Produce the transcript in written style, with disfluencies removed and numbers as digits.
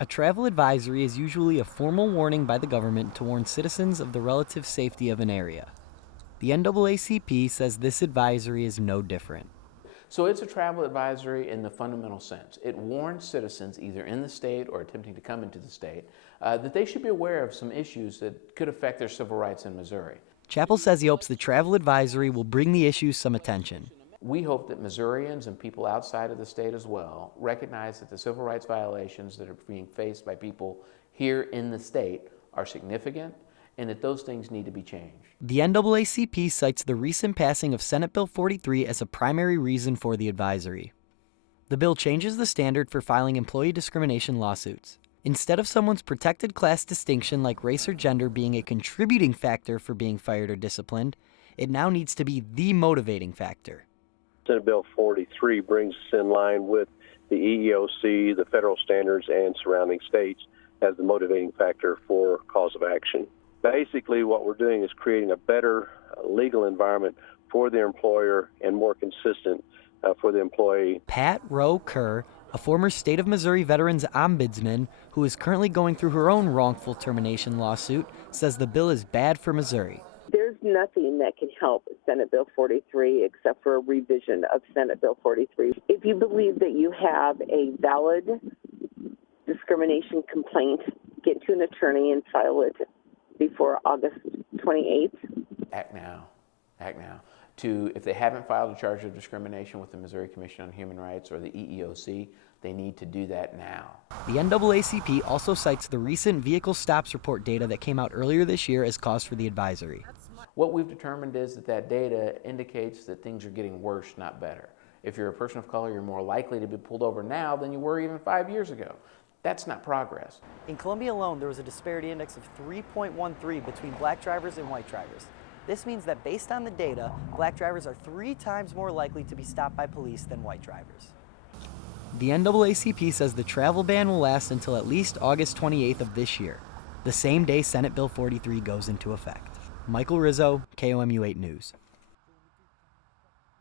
A travel advisory is usually a formal warning by the government to warn citizens of the relative safety of an area. The NAACP says this advisory is no different. So it's a travel advisory in the fundamental sense. It warns citizens, either in the state or attempting to come into the state, that they should be aware of some issues that could affect their civil rights in Missouri. Chappell says he hopes the travel advisory will bring the issues some attention. We hope that Missourians and people outside of the state as well recognize that the civil rights violations that are being faced by people here in the state are significant and that those things need to be changed. The NAACP cites the recent passing of Senate Bill 43 as a primary reason for the advisory. The bill changes the standard for filing employee discrimination lawsuits. Instead of someone's protected class distinction like race or gender being a contributing factor for being fired or disciplined, it now needs to be the motivating factor. Senate Bill 43 brings us in line with the EEOC, the federal standards, and surrounding states as the motivating factor for cause of action. Basically, what we're doing is creating a better legal environment for the employer and more consistent for the employee. Pat Rowe Kerr, a former state of Missouri veterans ombudsman who is currently going through her own wrongful termination lawsuit, says the bill is bad for Missouri. There's nothing that can help Senate Bill 43 except for a revision of Senate Bill 43. If you believe that you have a valid discrimination complaint, get to an attorney and file it before August 28th. Act now. Act now. If they haven't filed a charge of discrimination with the Missouri Commission on Human Rights or the EEOC, they need to do that now. The NAACP also cites the recent vehicle stops report data that came out earlier this year as cause for the advisory. What we've determined is that data indicates that things are getting worse, not better. If you're a person of color, you're more likely to be pulled over now than you were even 5 years ago. That's not progress. In Columbia alone, there was a disparity index of 3.13 between black drivers and white drivers. This means that based on the data, black drivers are 3 times more likely to be stopped by police than white drivers. The NAACP says the travel ban will last until at least August 28th of this year, the same day Senate Bill 43 goes into effect. Michael Rizzo, KOMU 8 News.